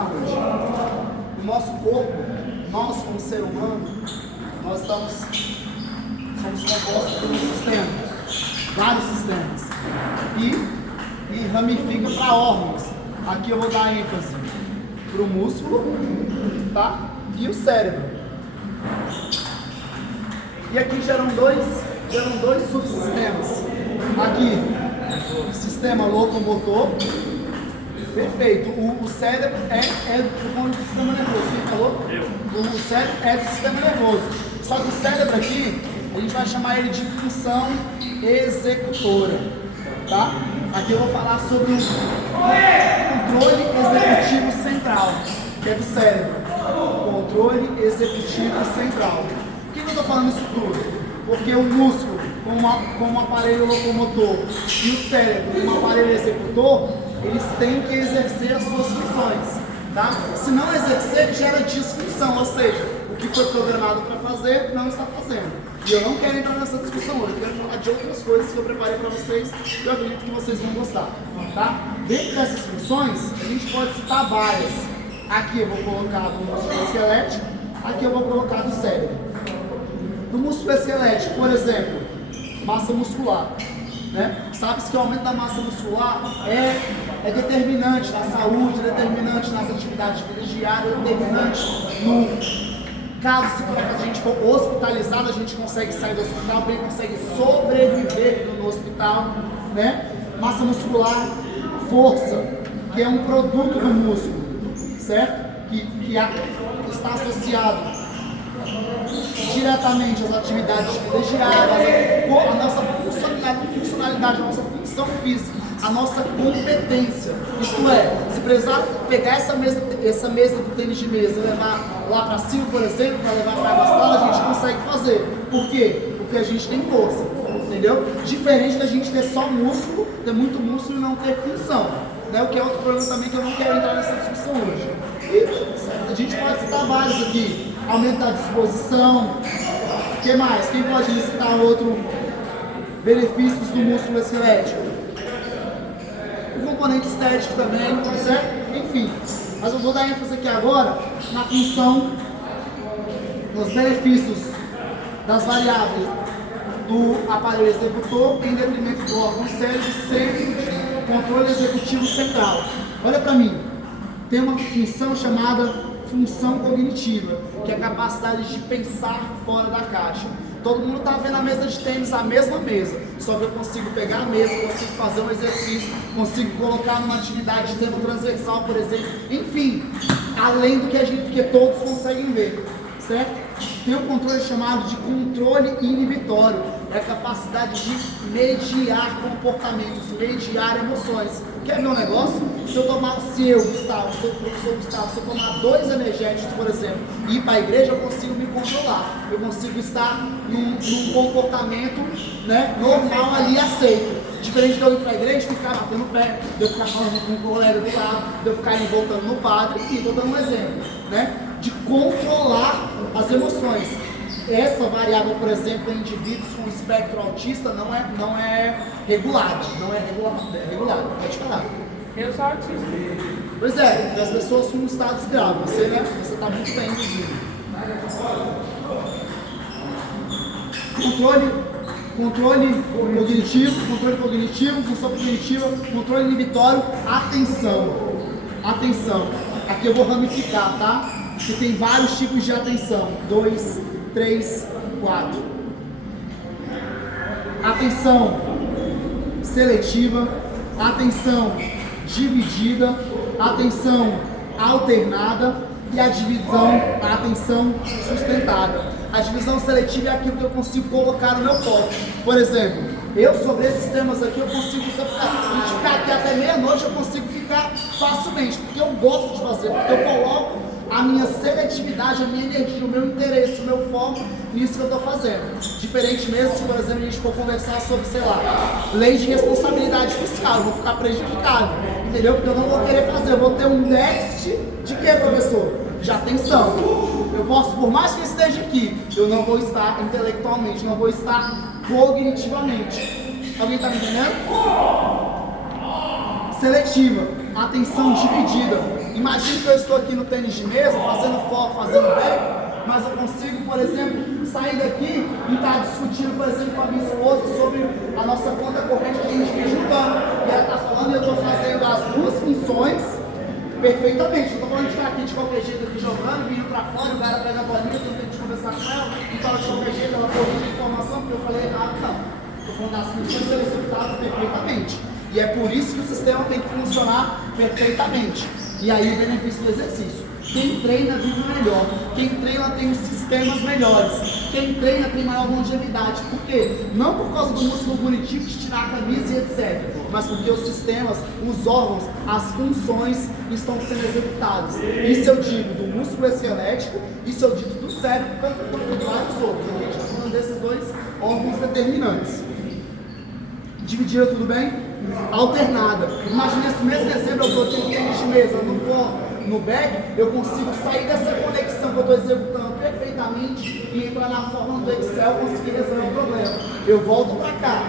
Arnold, o nosso corpo, nós como ser humano, nós somos compostos por um sistema, vários sistemas, e ramifica para órgãos. Aqui eu vou dar ênfase para o músculo, tá? E o cérebro. E aqui geram dois subsistemas. Aqui, sistema locomotor. Perfeito. O cérebro é do sistema nervoso. Quem falou? O cérebro é do sistema nervoso. Só que o cérebro aqui, a gente vai chamar ele de função executora. Tá? Aqui eu vou falar sobre o controle executivo central, que é do cérebro. Controle executivo central. Por que eu estou falando isso tudo? Porque o músculo, como aparelho locomotor, e o cérebro, como aparelho executor, eles têm que exercer as suas funções. Tá? Se não exercer, gera disfunção, ou seja, o que foi programado para fazer, não está fazendo. E eu não quero entrar nessa discussão hoje, eu quero falar de outras coisas que eu preparei para vocês, que eu acredito que vocês vão gostar. Tá? Dentro dessas funções, a gente pode citar várias. Aqui eu vou colocar do músculo esquelético, aqui eu vou colocar do cérebro. Do músculo esquelético, por exemplo, massa muscular. Né? Sabe-se que o aumento da massa muscular é determinante na saúde, determinante nas atividades de vida diária, determinante no caso se a gente for hospitalizado, a gente consegue sair do hospital, bem consegue sobreviver no hospital. Né? Massa muscular, força, que é um produto do músculo, certo? Que está associado diretamente às atividades de vida diária, a nossa funcionalidade, a nossa função física, a nossa competência. Isto é, se precisar pegar essa mesa do tênis de mesa e levar lá para cima, por exemplo, para levar para a sala, a gente consegue fazer. Por quê? Porque a gente tem força, entendeu? Diferente da gente ter só músculo, ter muito músculo e não ter função. Né? O que é outro problema também que eu não quero entrar nessa discussão hoje. E a gente pode citar vários aqui. Aumento da disposição. O que mais? Quem pode listar outro benefícios do músculo esquelético? O componente estético também, certo? Enfim. Mas eu vou dar ênfase aqui agora na função, nos benefícios das variáveis do aparelho executor em detrimento do órgão cérebro, sempre controle executivo central. Olha para mim. Tem uma função chamada função cognitiva, que é a capacidade de pensar fora da caixa. Todo mundo está vendo a mesa de tênis, a mesma mesa, só que eu consigo pegar a mesa, consigo fazer um exercício, consigo colocar numa atividade de termo transversal, por exemplo, enfim, além do que todos conseguem ver, certo? Tem um controle chamado de controle inibitório, é a capacidade de mediar comportamentos, mediar emoções. Quer ver um negócio? Se eu tomar, Gustavo, se o professor Gustavo, se eu tomar 2 energéticos, por exemplo, e ir para a igreja, eu consigo me controlar. Eu consigo estar num comportamento, né, normal ali, aceito. Diferente de eu ir para a igreja, ficar batendo o pé, de eu ficar falando com o colega do lado, de eu ficar voltando no padre, enfim, estou dando um exemplo, né, de controlar as emoções. Essa variável, por exemplo, em indivíduos com espectro autista não é regulada, regulada, pode falar. Eu sou autista. Pois é, as pessoas com estados graves, você está muito bem induzido. Controle cognitivo, função cognitiva, controle inibitório, atenção. Aqui eu vou ramificar, tá? Que tem vários tipos de atenção. 2, 3, 4. Atenção seletiva, atenção dividida, atenção alternada e a atenção sustentada. A divisão seletiva é aquilo que eu consigo colocar no meu foco. Por exemplo, sobre esses temas aqui, eu consigo ficar aqui até meia-noite, eu consigo ficar facilmente, porque eu gosto de fazer, porque eu coloco a minha seletividade, a minha energia, o meu interesse, o meu foco nisso que eu estou fazendo. Diferente mesmo se, por exemplo, a gente for conversar sobre, sei lá, lei de responsabilidade fiscal, eu vou ficar prejudicado, entendeu? Porque eu não vou querer fazer, eu vou ter um déficit de quê, professor? De atenção. Eu posso, por mais que eu esteja aqui, eu não vou estar intelectualmente, não vou estar cognitivamente. Alguém está me entendendo? Seletiva, atenção dividida. Imagine que eu estou aqui no tênis de mesa, fazendo foco, fazendo back, mas eu consigo, por exemplo, sair daqui e estar discutindo, por exemplo, com a minha esposa sobre a nossa conta corrente que a gente vem jogando. E ela está falando e eu estou fazendo as duas funções perfeitamente. Não estou falando de estar aqui de qualquer jeito, aqui jogando, vindo para fora, o cara pega a bolinha, eu tenho que conversar com ela e fala de qualquer jeito, ela corrige a informação porque eu falei errado. Não. Estou falando das funções e resultados perfeitamente. E é por isso que o sistema tem que funcionar perfeitamente. E aí o benefício do exercício. Quem treina vive melhor. Quem treina tem os sistemas melhores. Quem treina tem maior longevidade. Por quê? Não por causa do músculo bonitinho de tirar a camisa e etc. Mas porque os sistemas, os órgãos, as funções estão sendo executadas. Isso eu digo do músculo esquelético, isso eu digo do cérebro, tanto quanto de vários outros. A gente está falando desses dois órgãos determinantes. Dividida, tudo bem? Alternada. Imagina esse mesmo exemplo, eu estou aqui no tênis de mesa, no for, no back, eu consigo sair dessa conexão que eu estou executando perfeitamente e entrar na fórmula do Excel, conseguir resolver o problema. Eu volto para cá,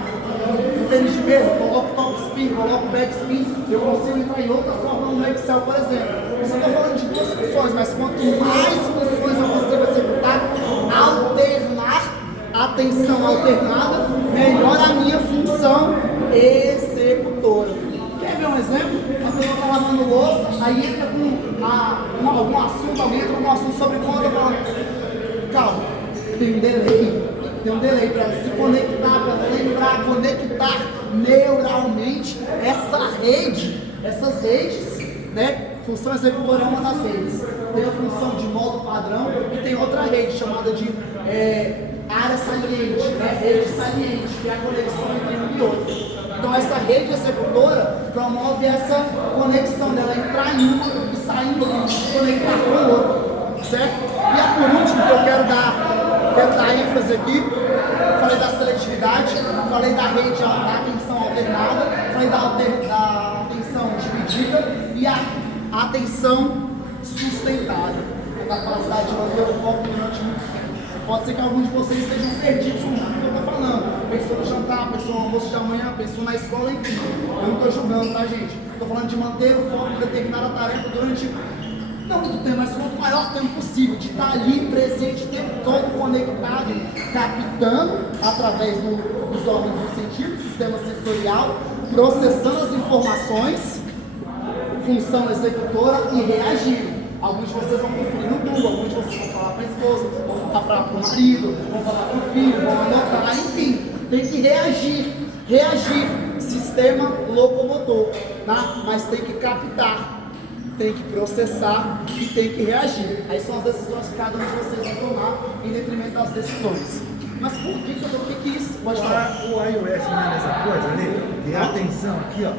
no tênis de mesa, coloco top spin, coloco back spin, eu consigo entrar em outra fórmula no Excel, por exemplo. Eu só estou falando de duas funções, mas quanto mais funções eu consigo executar, alternar, atenção alternada, melhor a minha função executora. Quer ver um exemplo? A pessoa está lavando louça, aí entra com algum assunto, alguém entra com um assunto sobre conta, falando, calma, tem um delay para se conectar, para lembrar, conectar neuralmente essas redes, né? Função executora é uma das redes. Tem a função de modo padrão e tem outra rede chamada de área saliente, né? Rede saliente, que é a conexão entre um e outro. Então essa rede executora promove essa conexão dela entrar em uma e sair em outra, conectar com o outro, certo? E por último que eu quero dar ênfase aqui, falei da seletividade, falei da rede da atenção alternada, falei da atenção dividida e a atenção sustentada, a capacidade de manter o foco durante muito tempo. Pode ser que alguns de vocês estejam perdidos com o que eu estou falando. Pensou no jantar, pensou no almoço de amanhã, pensou na escola, enfim. Eu não estou julgando, tá, gente? Estou falando de manter o foco em determinada tarefa durante, não muito tempo, mas quanto maior tempo possível. De estar ali presente o tempo todo conectado, captando através dos órgãos do sentido, sistema sensorial, processando as informações, função executora e reagindo. Alguns de vocês vão conferir no Google, alguns de vocês vão falar para a esposa, vão falar para o marido, vão falar para o filho, vão anotar, enfim, tem que reagir, sistema locomotor, tá? Mas tem que captar, tem que processar e tem que reagir. Aí são as decisões que cada um de vocês vai tomar em detrimento das decisões. Mas por que isso? Pode falar. O iOS não é a mesma coisa ali? E a atenção aqui, ó.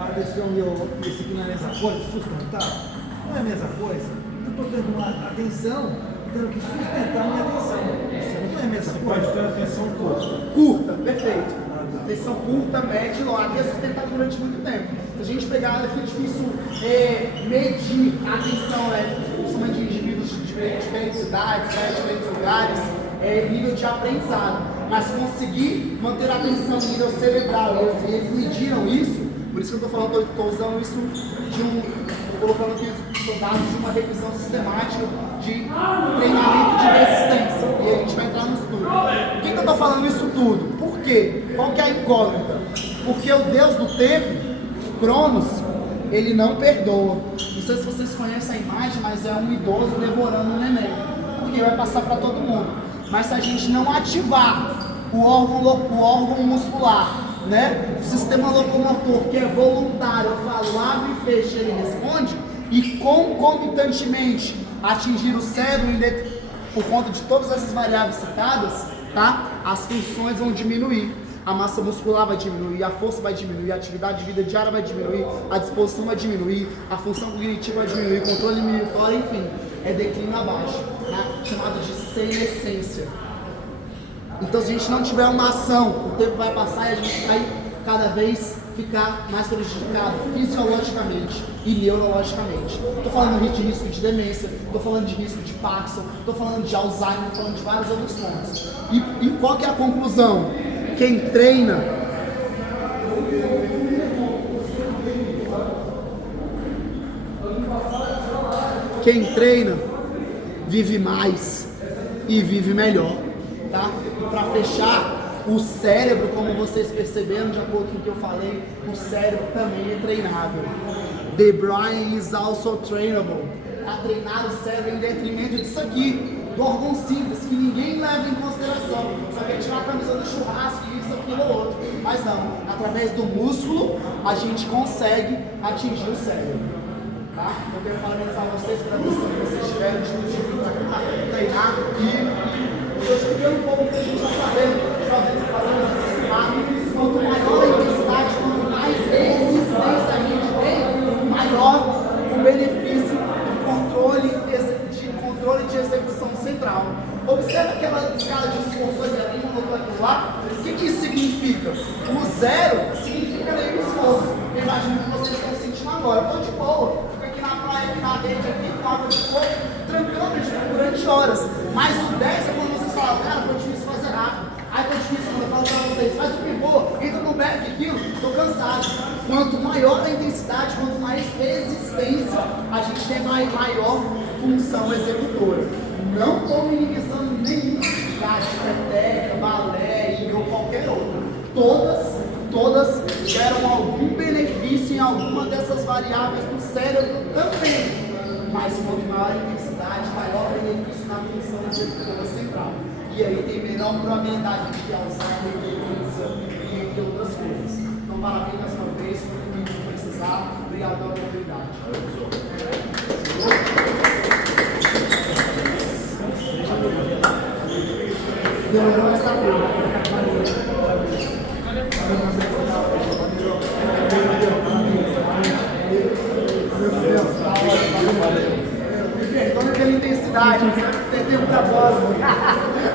A atenção e esse aqui não é a mesma coisa, sustentar. Não é a mesma coisa. Eu estou tendo uma atenção, tendo que sustentar a minha atenção. Isso não é a mesma coisa. Pode ter atenção curta. Curta, perfeito. Atenção curta, média e longa. Até sustentar durante muito tempo. Se a gente pegar, é difícil medir a atenção, principalmente de indivíduos de diferentes idades, diferentes lugares, nível de aprendizado. Mas conseguir manter a atenção no nível cerebral, eles mediram isso, por isso que eu estou falando, estou usando isso estou colocando aqui os dados de uma revisão sistemática de treinamento de resistência. E aí a gente vai entrar no estudo. Por que eu estou falando isso tudo? Por quê? Qual que é a incógnita? Porque o Deus do tempo, Cronos, ele não perdoa. Não sei se vocês conhecem a imagem, mas é um idoso devorando um neném. Porque vai passar para todo mundo. Mas se a gente não ativar o órgão muscular, né? O sistema locomotor, que é voluntário, eu falo, abre e fecha, ele responde, e concomitantemente atingir o cérebro por conta de todas essas variáveis citadas, tá? As funções vão diminuir. A massa muscular vai diminuir, a força vai diminuir, a atividade de vida diária vai diminuir, a disposição vai diminuir, a função cognitiva vai diminuir, controle inibitório, enfim, é declínio abaixo, né? Chamado de senescência. Então, se a gente não tiver uma ação, o tempo vai passar e a gente vai cada vez ficar mais prejudicado fisiologicamente e neurologicamente. Estou falando de risco de demência, estou falando de risco de Parkinson, estou falando de Alzheimer, estou falando de vários outros pontos. E qual que é a conclusão? Quem treina quem treina vive mais e vive melhor, tá? E para fechar, o cérebro, como vocês perceberam, de acordo com o que eu falei, o cérebro também é treinável. The brain is also trainable. A treinar o cérebro em detrimento disso aqui, do órgão simples, que ninguém leva em consideração. Só quer tirar a camisa do churrasco, isso, aquilo ou outro. Mas não, através do músculo, a gente consegue atingir o cérebro. Tá? Eu quero parabenizar vocês pela missão que vocês tiveram de treinar e eu expliquei um pouco o que a gente está fazendo exercício rápido. Quanto maior a intensidade, quanto mais resistência a gente tem, maior o benefício do controle de execução central. Observa aquela escala de esforço ali, lá. O que isso significa? O zero significa nenhum esforço. Eu imagino que vocês estão sentindo agora. Estou de boa, fico aqui na praia, aqui na rede, aqui com água de fogo, tranquilamente, durante horas. Mas o 10 é quando vocês falam, cara, foi difícil fazer rápido. Aí foi difícil quando eu falo para vocês, faz o pivô, entra no back, aquilo, estou cansado. Quanto maior a intensidade, quanto mais resistência, a gente tem maior função executora. Não estou minimizando nenhuma atividade, técnica, balé, yoga ou qualquer outra. Todas geram algum benefício em alguma dessas variáveis do cérebro também. Mas quanto maior a intensidade, maior benefício na função executora central. E aí tem menor probabilidade de Alzheimer, demência e entre outras coisas. Então, parabéns mais uma vez, quando precisar. Obrigado pela oportunidade. Demorou essa coisa. Me perdoe pela intensidade, tem tempo pra voz.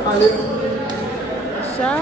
Valeu. Já?